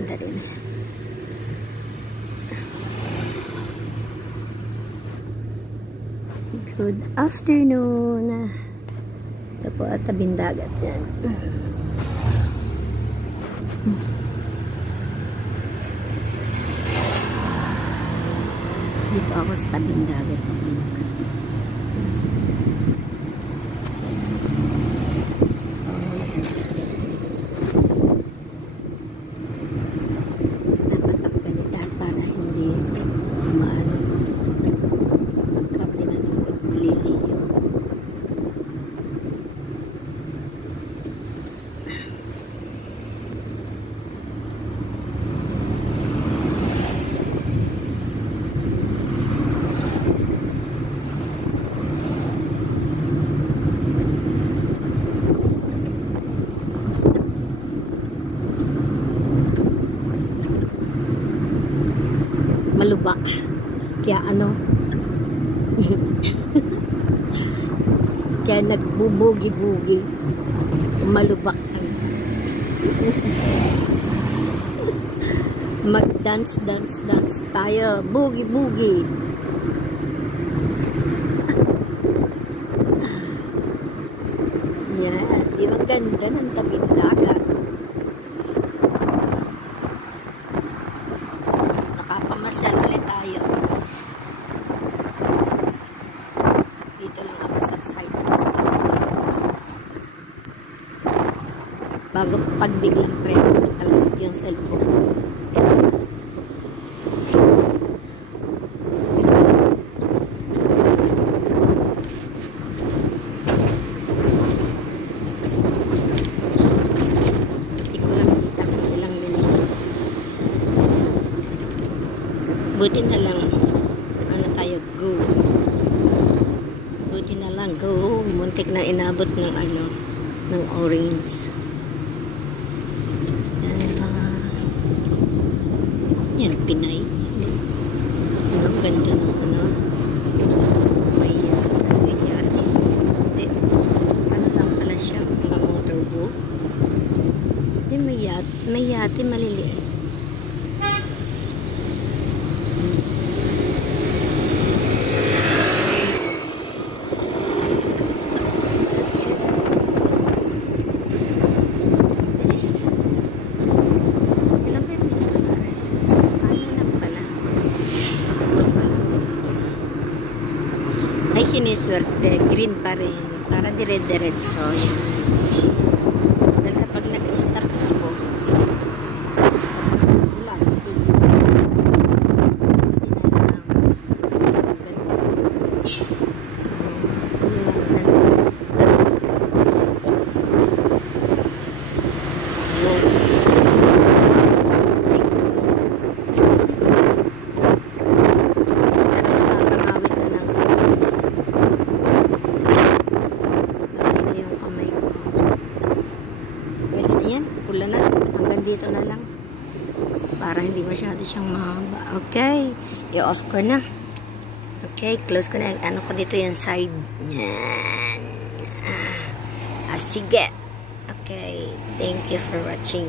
banda rin. Good afternoon. Ito po at tabing dagat yan. Dito ako sa tabing dagat. Malubak. Kaya ano? Kaya nagbubugi-bugi. Malubak. Mag-dance tayo. Bugi-bugi. Yan. Yung ganda ng tabing dagat. Nakapamasyal ulit tayo. Dito lang ako sa side sa tabing dagat. Bago pagbiglang friend, alasap yung cellphone. Buti na lang, ano tayo, go. Buti na lang, go. Muntik na inabot ng ano, ng orange. Yan, Pinay. Ano, ganda ng ano. May yate. Hindi. Ano lang pala siya, mga motorboat. Hindi, may yate maliliit. Ay siniswerte, green pa rin para dire-diretso yan. Dahil kapag nag-stop ako ulan, pula na, hanggang dito na lang para hindi masyado siyang mahaba. Okay, i-off ko na. Okay, close ko na. Ano ko dito yung side. Yan. Sige. Okay, thank you for watching.